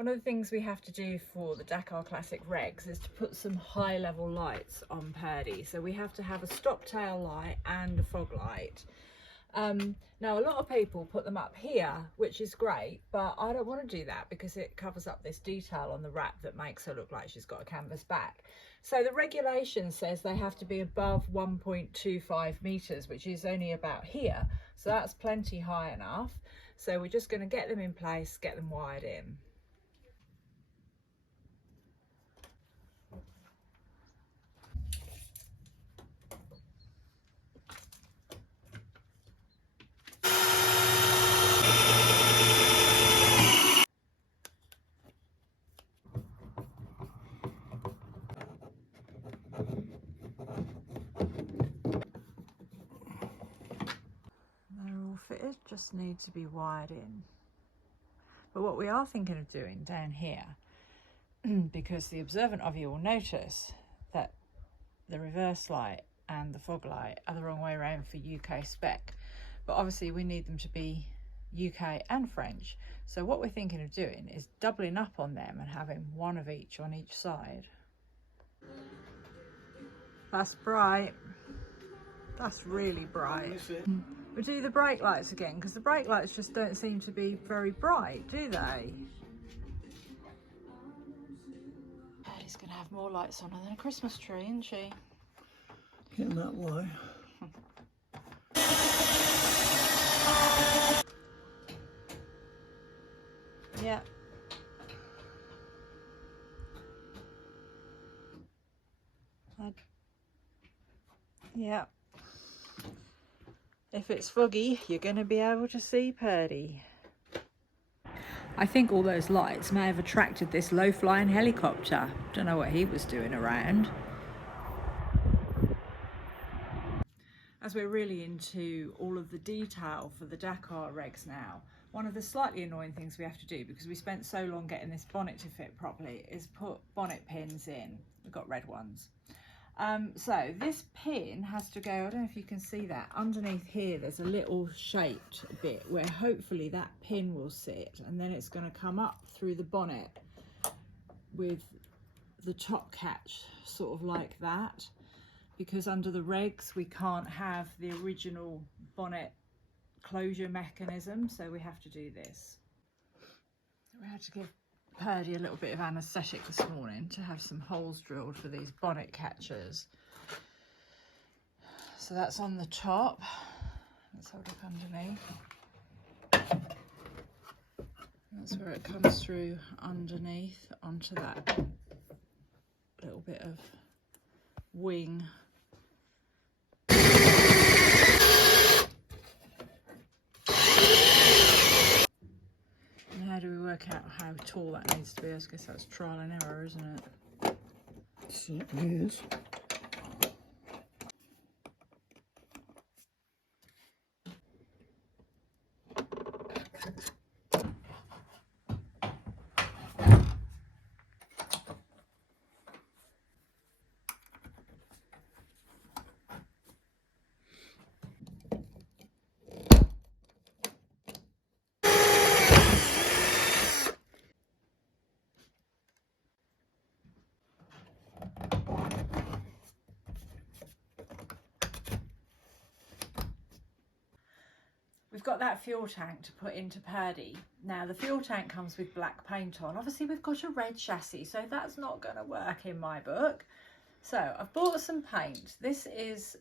One of the things we have to do for the Dakar Classic regs is to put some high level lights on Purdey. So we have to have a stop tail light and a fog light. Now a lot of people put them up here, which is great, but I don't want to do that because it covers up this detail on the wrap that makes her look like she's got a canvas back. So the regulation says they have to be above 1.25 meters, which is only about here. So that's plenty high enough. So we're just going to get them in place, get them wired in. Fitted, just need to be wired in. But what we are thinking of doing down here, because the observant of you will notice that the reverse light and the fog light are the wrong way around for UK spec, but obviously we need them to be UK and French. So what we're thinking of doing is doubling up on them and having one of each on each side. That's bright. That's really bright. We'll do the brake lights again, because the brake lights just don't seem to be very bright, do they? She's going to have more lights on her than a Christmas tree, isn't she? Getting that way. Yeah. Yeah. If it's foggy, you're going to be able to see Purdey. I think all those lights may have attracted this low-flying helicopter. Don't know what he was doing around. As we're really into all of the detail for the Dakar regs now, one of the slightly annoying things we have to do, because we spent so long getting this bonnet to fit properly, is put bonnet pins in. We've got red ones. So this pin has to go, I don't know if you can see that, underneath here there's a little shaped bit where hopefully that pin will sit, and then it's going to come up through the bonnet with the top catch sort of like that, because under the regs we can't have the original bonnet closure mechanism, so we have to do this. We had to give Purdey a little bit of anaesthetic this morning to have some holes drilled for these bonnet catchers. So that's on the top. Let's have a look underneath. That's where it comes through underneath onto that little bit of wing. How do we work out how tall that needs to be? I guess that's trial and error, isn't it? It certainly is. We've got that fuel tank to put into Purdey. Now the fuel tank comes with black paint on. Obviously we've got a red chassis, so that's not going to work in my book. So I've bought some paint. This is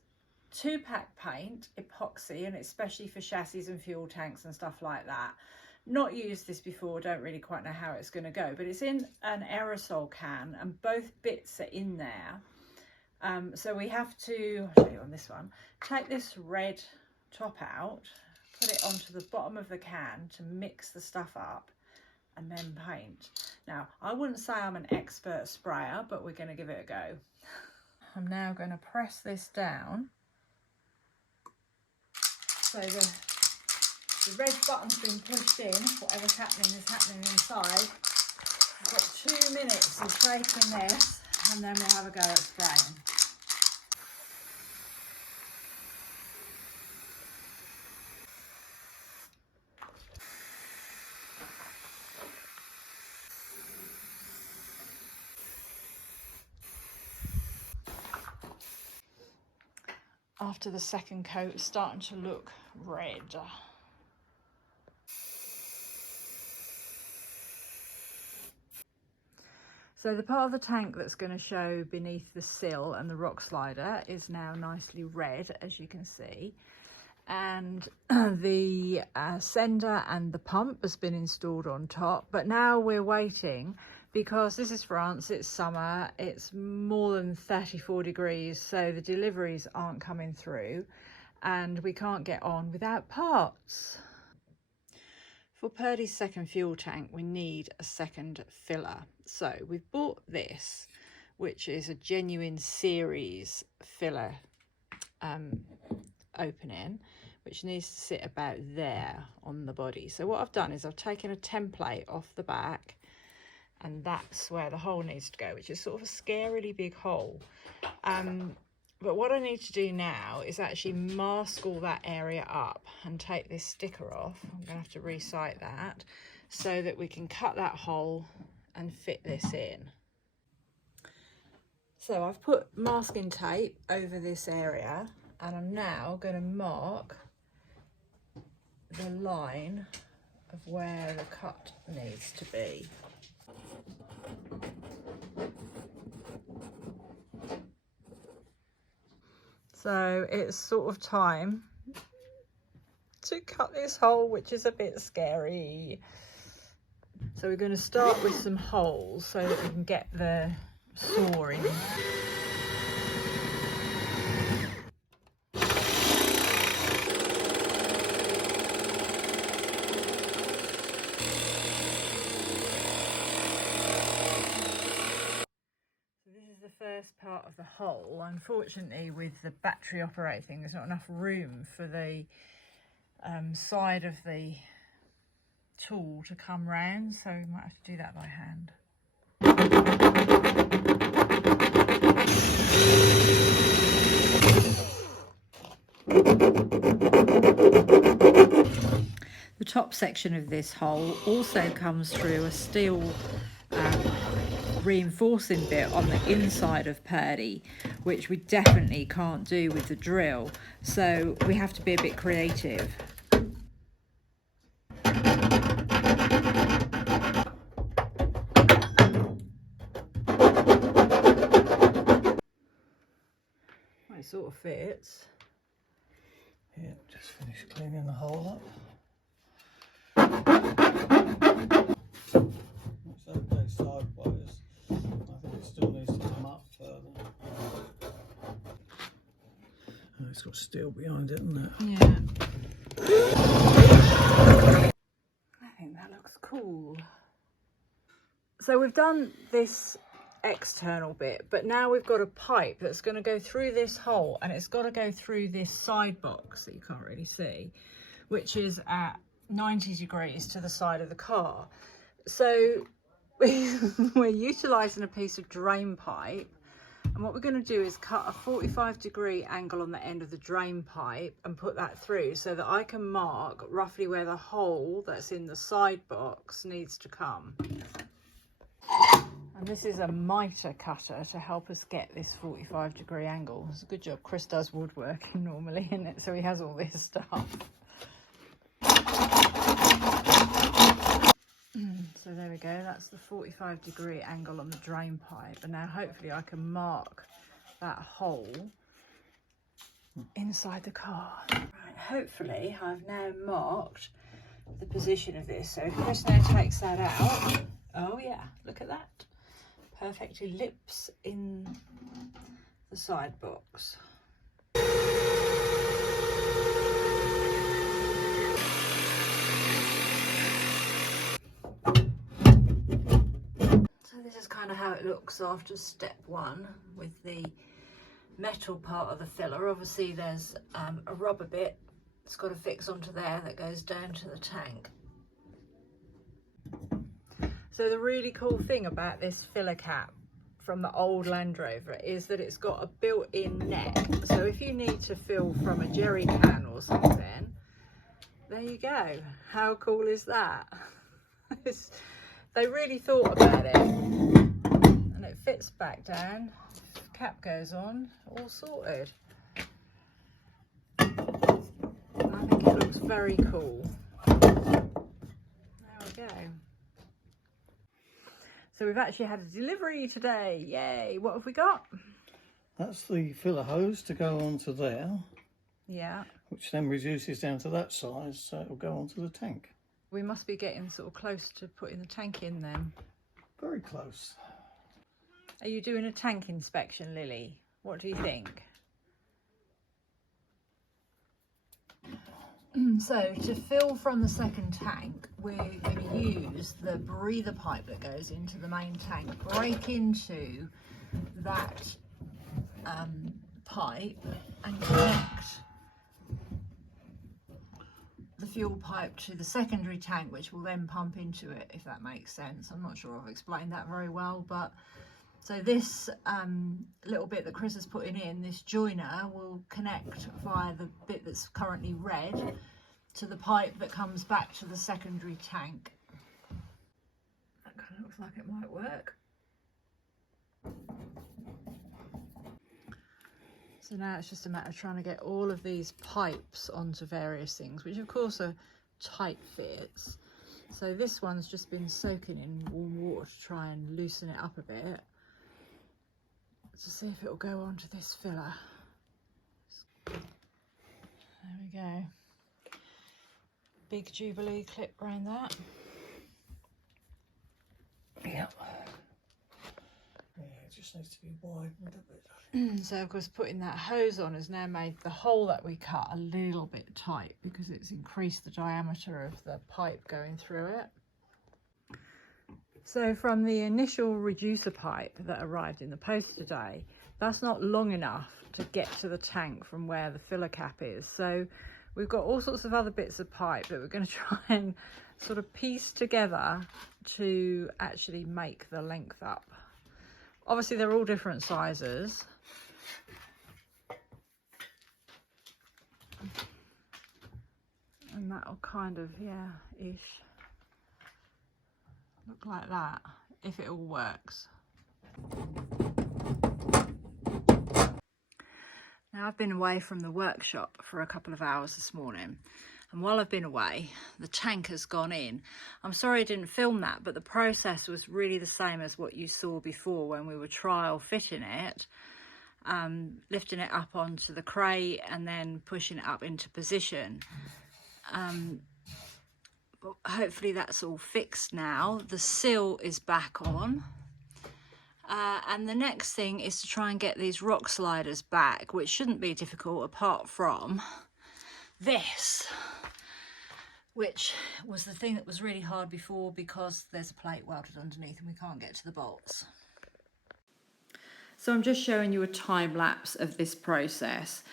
2-pack paint, epoxy, and it's especially for chassis and fuel tanks and stuff like that. Not used this before, don't really quite know how it's going to go, but it's in an aerosol can and both bits are in there. So we have to, I'll show you on this one, take this red top out, put it onto the bottom of the can to mix the stuff up and then paint. Now, I wouldn't say I'm an expert sprayer, but we're going to give it a go. I'm now going to press this down. So the red button's been pushed in, whatever's happening is happening inside. I've got 2 minutes of shaking this and then we'll have a go at spraying. after the second coat is starting to look red. So the part of the tank that's going to show beneath the sill and the rock slider is now nicely red, as you can see. And the sender and the pump has been installed on top, but now we're waiting because this is France, it's summer, it's more than 34 degrees, so the deliveries aren't coming through and we can't get on without parts. For Purdey's second fuel tank, we need a second filler. So we've bought this, which is a genuine series filler opening, which needs to sit about there on the body. So what I've done is I've taken a template off the back, and that's where the hole needs to go, which is sort of a scarily big hole. But what I need to do now is actually mask all that area up and take this sticker off. I'm going to have to recite that so that we can cut that hole and fit this in. So I've put masking tape over this area, and I'm now going to mark the line of where the cut needs to be. So it's sort of time to cut this hole, which is a bit scary. So we're going to start with some holes so that we can get the saw in. First part of the hole. Unfortunately, with the battery operated thing, there's not enough room for the side of the tool to come round, so we might have to do that by hand. The top section of this hole also comes through a steel reinforcing bit on the inside of Purdey, which we definitely can't do with the drill, so we have to be a bit creative. Well, it sort of fits. Yeah, just finished cleaning the hole up. It's okay sideways. I think it still needs to come up further. Oh, it's got steel behind it, hasn't it? Yeah. I think that looks cool. So we've done this external bit, but now we've got a pipe that's going to go through this hole, and it's got to go through this side box that you can't really see, which is at 90 degrees to the side of the car. So we're utilising a piece of drain pipe, and what we're going to do is cut a 45-degree angle on the end of the drain pipe and put that through so that I can mark roughly where the hole that's in the side box needs to come. And this is a mitre cutter to help us get this 45-degree angle. It's a good job Chris does woodworking normally, isn't it? So he has all this stuff. So there we go, that's the 45-degree angle on the drain pipe, and now hopefully I can mark that hole inside the car. Right, hopefully I've now marked the position of this, so if Chris now takes that out, oh yeah, look at that, perfectly lips in the side box. This is kind of how it looks after step one with the metal part of the filler. Obviously there's a rubber bit that's got to fix onto there that goes down to the tank. So the really cool thing about this filler cap from the old Land Rover is that it's got a built-in neck. So if you need to fill from a jerry can or something, there you go. How cool is that? They really thought about it, and it fits back down, cap goes on, all sorted. think it looks very cool. There we go. So we've actually had a delivery today. Yay! What have we got? That's the filler hose to go onto there. Yeah. Which then reduces down to that size, so it'll go onto the tank. We must be getting sort of close to putting the tank in then. Very close. Are you doing a tank inspection, Lily? What do you think? So to fill from the second tank, we're going to use the breather pipe that goes into the main tank, break into that pipe and connect the fuel pipe to the secondary tank, which will then pump into it, if that makes sense. I'm not sure I've explained that very well, but so this little bit that Chris is putting in, this joiner, will connect via the bit that's currently red to the pipe that comes back to the secondary tank. That kind of looks like it might work. So now it's just a matter of trying to get all of these pipes onto various things, which of course are tight fits. So this one's just been soaking in warm water to try and loosen it up a bit, to see if it'll go onto this filler. There we go. Big Jubilee clip around that. Yep. Yeah, it just needs to be widened a bit. So of course putting that hose on has now made the hole that we cut a little bit tight, because it's increased the diameter of the pipe going through it. So from the initial reducer pipe that arrived in the post today, that's not long enough to get to the tank from where the filler cap is. So we've got all sorts of other bits of pipe that we're going to try and sort of piece together to actually make the length up. Obviously they're all different sizes. And that'll kind of, yeah-ish look like that, if it all works. Now I've been away from the workshop for a couple of hours this morning, and while I've been away, the tank has gone in. I'm sorry I didn't film that, but the process was really the same as what you saw before when we were trial fitting it, lifting it up onto the crate and then pushing it up into position. But hopefully that's all fixed now. The sill is back on. And the next thing is to try and get these rock sliders back, which shouldn't be difficult apart from this, which was the thing that was really hard before, because there's a plate welded underneath and we can't get to the bolts. So I'm just showing you a time lapse of this process,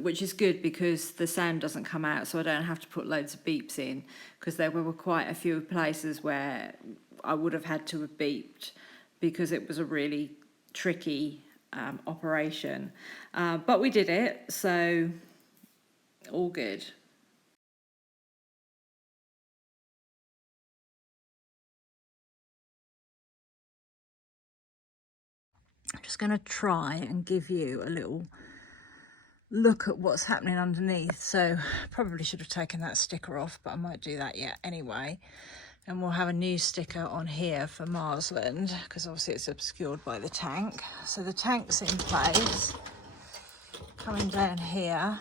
which is good because the sound doesn't come out, so I don't have to put loads of beeps in, because there were quite a few places where I would have had to have beeped because it was a really tricky operation. But we did it, so all good. I'm just going to try and give you a little look at what's happening underneath. So probably should have taken that sticker off, but I might do that yet anyway. And we'll have a new sticker on here for Marsland, because obviously it's obscured by the tank. So the tank's in place. Coming down here,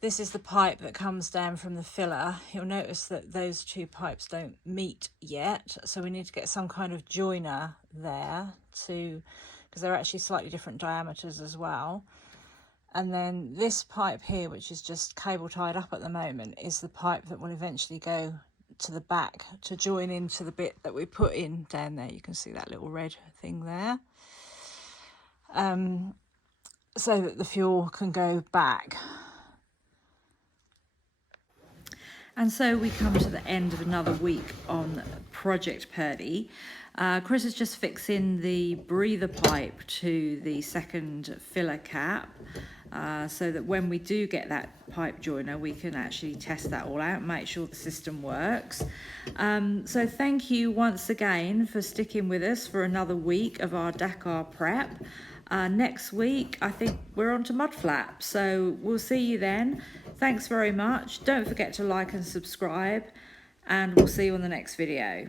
this is the pipe that comes down from the filler. You'll notice that those two pipes don't meet yet, so we need to get some kind of joiner there to, because they're actually slightly different diameters as well. And then this pipe here, which is just cable tied up at the moment, is the pipe that will eventually go to the back to join into the bit that we put in down there. You can see that little red thing there. So that the fuel can go back. And so we come to the end of another week on Project Purdey. Chris is just fixing the breather pipe to the second filler cap, so that when we do get that pipe joiner, we can actually test that all out and make sure the system works. So thank you once again for sticking with us for another week of our Dakar prep. Next week, I think we're on to mud flaps. So we'll see you then. Thanks very much. Don't forget to like and subscribe, and we'll see you on the next video.